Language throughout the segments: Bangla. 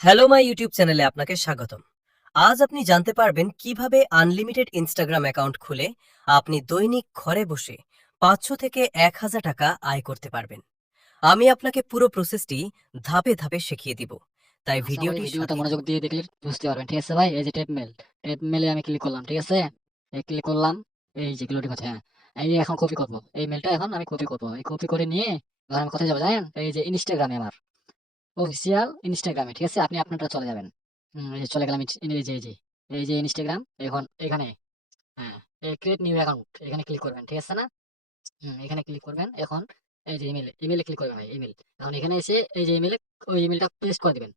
হ্যালো মাই ইউটিউব চ্যানেলে আপনাকে স্বাগতম। আজ আপনি জানতে পারবেন কিভাবে আনলিমিটেড ইনস্টাগ্রাম অ্যাকাউন্ট খুলে আপনি দৈনিক ঘরে বসে ৫০০ থেকে ১,০০০ টাকা আয় করতে পারবেন। আমি আপনাকে পুরো প্রসেসটি ধাপে ধাপে শিখিয়ে দিব, তাই আশা করি ভিডিওটির ভিডিওটা সাথেই মনোযোগ থাকুন। দিয়ে দেখলে বুঝতে পারবেন। ঠিক আছে ভাই? এই যে টেপ মেলে আমি ক্লিক করলাম। ঠিক আছে? এই ক্লিক করলাম। এই যে লোডিং হচ্ছে। হ্যাঁ। এই এখন কপি করব। এই মেলটা এখন আমি কপি করব। এই কপি করে নিয়ে এবার আমি কোথায় যাবো জানেন? এই যে ইনস্টাগ্রামে আমার অফিসিয়াল ইনস্টাগ্রামে। ঠিক আছে? আপনি আপনারটা চলে যাবেন। এই যে চলে গেলাম এই যে ইনস্টাগ্রাম এখন এখানে হ্যাঁ, এই ক্রিয়েট নিউ অ্যাকাউন্ট এখানে ক্লিক করবেন। ঠিক আছে না? এখানে ক্লিক করবেন। এখন এই যে ইমেইলে ক্লিক করবেন ভাই ইমেইল। এখন এখানে এসে এই যে ইমেইলে ওই ইমেইলটা পেস্ট করে দিবেন।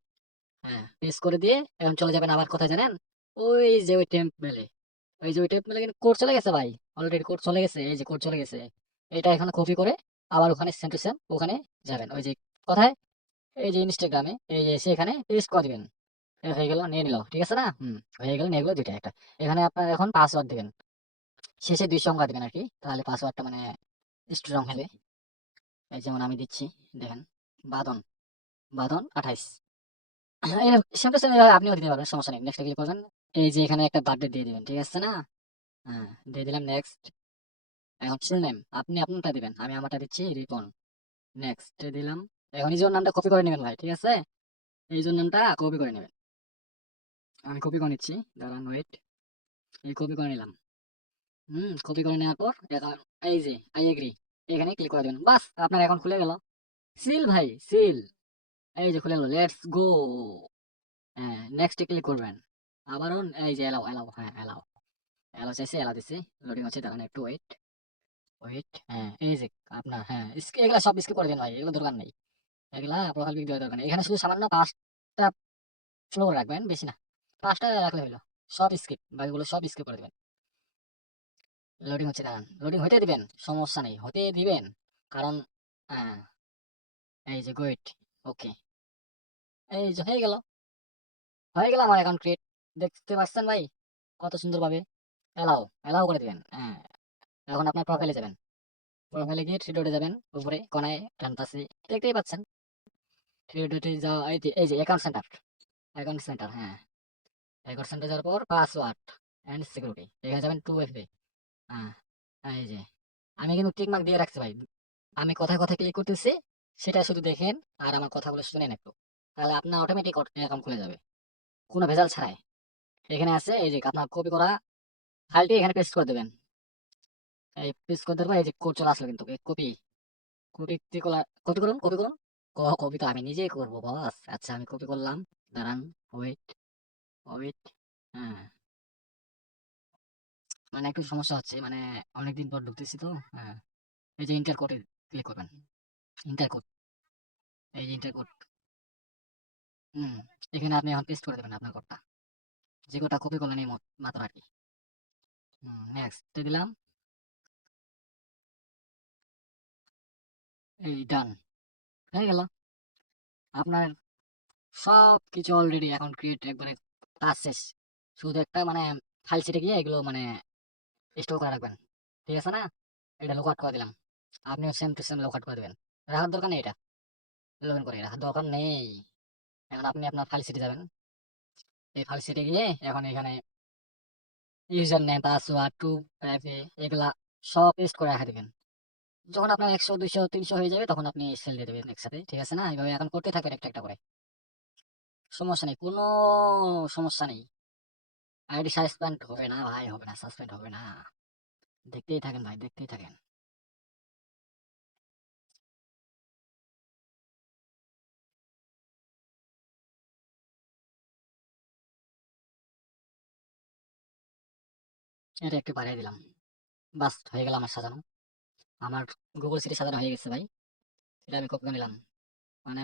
হ্যাঁ, পেস্ট করে দিয়ে এখন চলে যাবেন আবার কোথায় জানেন? ওই যে ওই টেম্প মেলে। ওই যে ওই টেম্প মেলে কিন্তু কোড চলে গেছে ভাই। অলরেডি কোড চলে গেছে। এই যে কোড চলে গেছে। এটা এখানে কপি করে আবার ওখানে সেম টু সেম ওখানে যাবেন। ওই যে কোথায়? এই যে ইনস্টাগ্রামে এই যে সেখানে পেস্ট করে দিবেন। হয়ে গেল নিয়ে নিল। ঠিক আছে না? হয়ে গেল নিয়ে গেল ২ টা একটা। এখানে আপনার এখন পাসওয়ার্ড দিবেন। শেষে ২ সংখ্যা দিবেন আরকি। তাহলে পাসওয়ার্ডটা মানে স্ট্রং হবে। এই যেমন আমি দিচ্ছি দেখেন বাঁধন, বাঁধন ২৮। সেম টু সেম এভাবে আপনিও দিতে পারবেন, সমস্যা নেই। নেক্সট এ ক্লিক করবেন। এই যে এখানে একটা বার্থডে দিয়ে দিবেন। ঠিক আছে না? হ্যাঁ, দিয়ে দিলাম নেক্সট। এখন ফুল নেম আপনি আপনারটা দিবেন। আমি আমারটা দিচ্ছি রিপন। নেক্সট এ দিলাম। এখন ইউজার নামটা কপি করে নেবেন ভাই। ঠিক আছে? এই ইউজার নামটা কপি করে নেবেন। আমি কপি করে নিচ্ছি। দাঁড়ান ওয়েট। এই কপি করে নিলাম। কপি করে নেওয়ার পর এখন এই যে আই এগ্রি এখানে ক্লিক করে দিবেন। বাস আপনার অ্যাকাউন্ট খুলে গেল। সিল ভাই সিল। এই যে খুলে গেল। Let's go. হ্যাঁ, নেক্সট এ ক্লিক করবেন। আবারও এই যে এলাও হ্যাঁ এলাও। এলাও চাইছে এলাও দিছি। লোডিং হচ্ছে দাঁড়ান একটু ওয়েট। হ্যাঁ, এই যে আপনার হ্যাঁ, এগুলা সব স্কিপ করে দেন ভাই। এগুলো দরকার নেই। এগুলা প্রোফাইল পিক দেওয়ার দরকার নেই। এখানে শুধু সামান্য ৫টা ফ্লোর রাখবেন, বেশি না। ৫টা রাখলে হইলো। সব স্কিপ, বাকিগুলো সব স্কিপ করে দিবেন। লোডিং হচ্ছে দাঁড়ান। লোডিং হতে দিবেন, সমস্যা নেই। হতে দিবেন। কারণ হ্যাঁ, এই যে গুড। ওকে। এই যে হয়ে গেল। হয়ে গেল আমার অ্যাকাউন্ট ক্রিয়েট। দেখতে পাচ্ছেন ভাই? কত সুন্দরভাবে। এলাও করে দিবেন। হ্যাঁ, এখন আপনার প্রোফাইলে যাবেন। প্রোফাইলে গিয়ে থ্রি ডটে যাবেন। উপরে কোনায় ডান পাশে দেখতেই পাচ্ছেন। থ্রি ডটে যাওয়া এই যে অ্যাকাউন্ট সেন্টার। অ্যাকাউন্ট সেন্টার হ্যাঁ। অ্যাকাউন্ট সেন্টার যাওয়ার পর পাসওয়ার্ড এন্ড সিকিউরিটি। এখানে যাবেন 2FA। হ্যাঁ, এই যে আমি কিন্তু টিক মার্ক দিয়ে রাখছি ভাই। আমি কথায় কথায় ক্লিক করতেছি, সেটা শুধু দেখেন আর আমার কথাগুলো শুনেন একটু। তাহলে আপনার অটোমেটিক অ্যাকাউন্ট খুলে যাবে। কোনো ভেজাল ছাড়াই। এখানে আছে এই যে আপনার কপি করা ফাইলটি এখানে পেস্ট করে দেবেন। এই পেস্ট করে দেওয়ার পর এই যে কোড চলে আসলো কিন্তু কপি কপি করুন কপি করুন। কপি তো আমি নিজেই করবো বস। আচ্ছা আমি কপি করলাম। দাঁড়ান ওয়েট ওয়েট। হ্যাঁ, মানে একটু সমস্যা হচ্ছে মানে অনেকদিন পর ঢুকতেছি তো। হ্যাঁ, এই যে ইন্টার কোডে ক্লিক করবেন। Inter code. এই যে ইন্টার কোড। হুম, এখানে আপনি এখন পেস্ট করে দেবেন আপনার কোডটা। যে কোডটা কপি করলেন এই মাত্র আর কি। নেক্সট দিলাম। এই ডান হয়ে গেল। আপনার সব কিছু অলরেডি অ্যাকাউন্ট ক্রিয়েট একবারে কাজ শেষ। শুধু একটা মানে ফাইল সিটে গিয়ে এগুলো মানে স্টোর করে রাখবেন। ঠিক আছে না? এটা লুকআউট করে দিলাম। আপনিও সেম টু সেম লুকআউট করে দিবেন। রাখার দরকার নেই এটা। লগইন করে রাখার দরকার নেই। এখন আপনি আপনার ফাইল সিটে যাবেন। এই ফাইল সিটে গিয়ে এখন এখানে ইউজার নেম, পাসওয়ার্ড, 2FA এগুলা সব পেস্ট করে রেখে দিবেন। যখন আপনার ১০০, ২০০, ৩০০ হয়ে যাবে তখন আপনি সেল দিয়ে দেবেন একসাথে। ঠিক আছে না? এভাবে এখন করতে থাকবেন একটা একটা করে। সমস্যা নেই। কোনো সমস্যা নেই। আইডি সাসপেন্ড হবে না ভাই, হবে না, সাসপেন্ড হবে না। দেখতেই থাকেন ভাই, দেখতেই থাকেন। এটা একটু বাড়িয়ে দিলাম। বাস হয়ে গেল আমার সাজানো। আমার গুগল সিটি সাজানো হয়ে গেছে ভাই। এটা আমি কপি করে নিলাম। মানে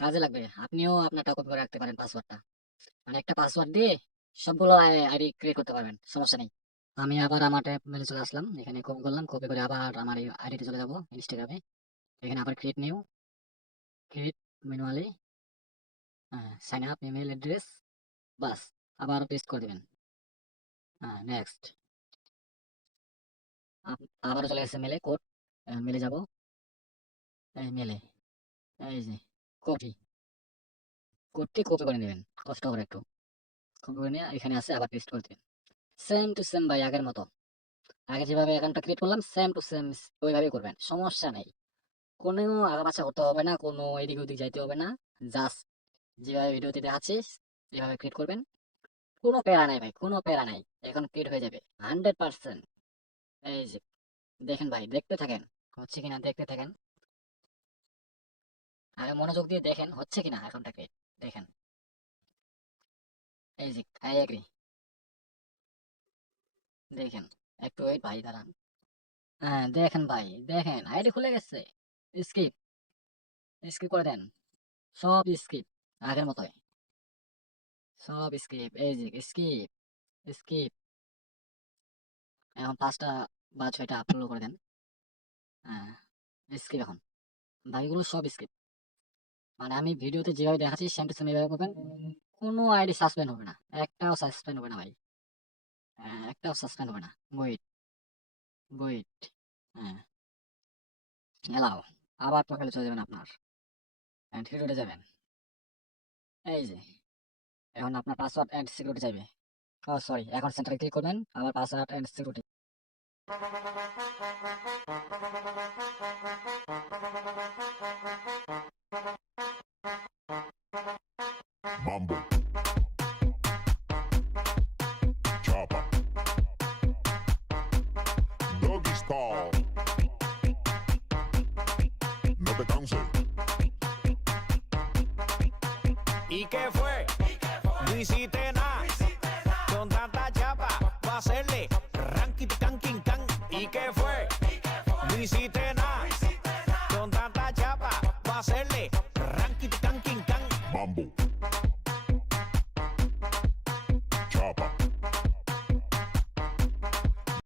কাজে লাগবে। আপনিও আপনারটা কপি করে রাখতে পারেন পাসওয়ার্ডটা। মানে একটা পাসওয়ার্ড দিয়ে সবগুলো আইডি ক্রিয়েট করতে পারবেন। সমস্যা নেই। আমি আবার আমার ট্যাব মেলে চলে আসলাম। এখানে কপি করলাম। কপি করে আবার আমার এই আইডিতে চলে যাবো ইনস্টাগ্রামে। এখানে আবার create manually sign up email address. বাস আবার পেস্ট করে দিবেন। হ্যাঁ, নেক্সট। আবারও চলে গেছে মেলে কোড। মেলে যাব। এই মেলে এই যে কপি। কোডটি কপি করে নেবেন কষ্ট করে একটু কপি করে নিয়ে এখানে আছে আবার পেস্ট করে দিবেন সেম টু সেম ভাই আগের মতো আগে যেভাবে অ্যাকাউন্টটা ক্রিয়েট করলাম সেম টু সেম ওইভাবেই করবেন সমস্যা নেই কোনো আগাপাছা করতে হবে না কোনো এদিক ওদিক যাইতে হবে না জাস্ট যেভাবে ভিডিওতে দেখাচ্ছি এভাবে ক্রিয়েট করবেন কোনো প্যারা নাই ভাই কোনো প্যারা নাই এখন ক্রিয়েট হয়ে যাবে 100%। এই যে দেখেন ভাই দেখতে থাকেন হচ্ছে কিনা দেখতে থাকেন আগে মনোযোগ দিয়ে দেখেন হচ্ছে কিনা অ্যাকাউন্টটাকে দেখেন এই যে আই এগ্রি দেখেন একটু ওয়েট ভাই দাঁড়ান হ্যাঁ দেখেন ভাই দেখেন আইডি খুলে গেছে স্কিপ স্কিপ করে দেন সব স্কিপ আগের মতোই সব স্কিপ এই যে স্কিপ স্কিপ এখন 5টা বা 6টা আপলোড করে দেন হ্যাঁ স্কিপ এখন বাকিগুলো সব স্কিপ মানে আমি ভিডিওতে যেভাবে দেখাচ্ছি সেম টু সেম এভাবে করবেন কোনো আইডি সাসপেন্ড হবে না একটাও সাসপেন্ড হবে না ভাই হ্যাঁ একটাও সাসপেন্ড হবে না ওয়েট ওয়েট হ্যাঁ এলাও আবার প্রোফাইলে চলে যাবেন আপনার অ্যান্ড সিকিউরিটি যাবেন এই যে এখন আপনার পাসওয়ার্ড অ্যান্ড সিকিউরিটি চাইবে ও সরি এখন সেন্টারে ক্লিক করবেন আবার password and security Mambo. Chopper. Doggy style. No te canses. ¿Y qué fue? No hiciste nada. Con tanta chapa, va a hacerle ranking can. ¿Y qué fue? No hiciste nada. Con tanta chapa, va a hacerle ranking can. Mambo.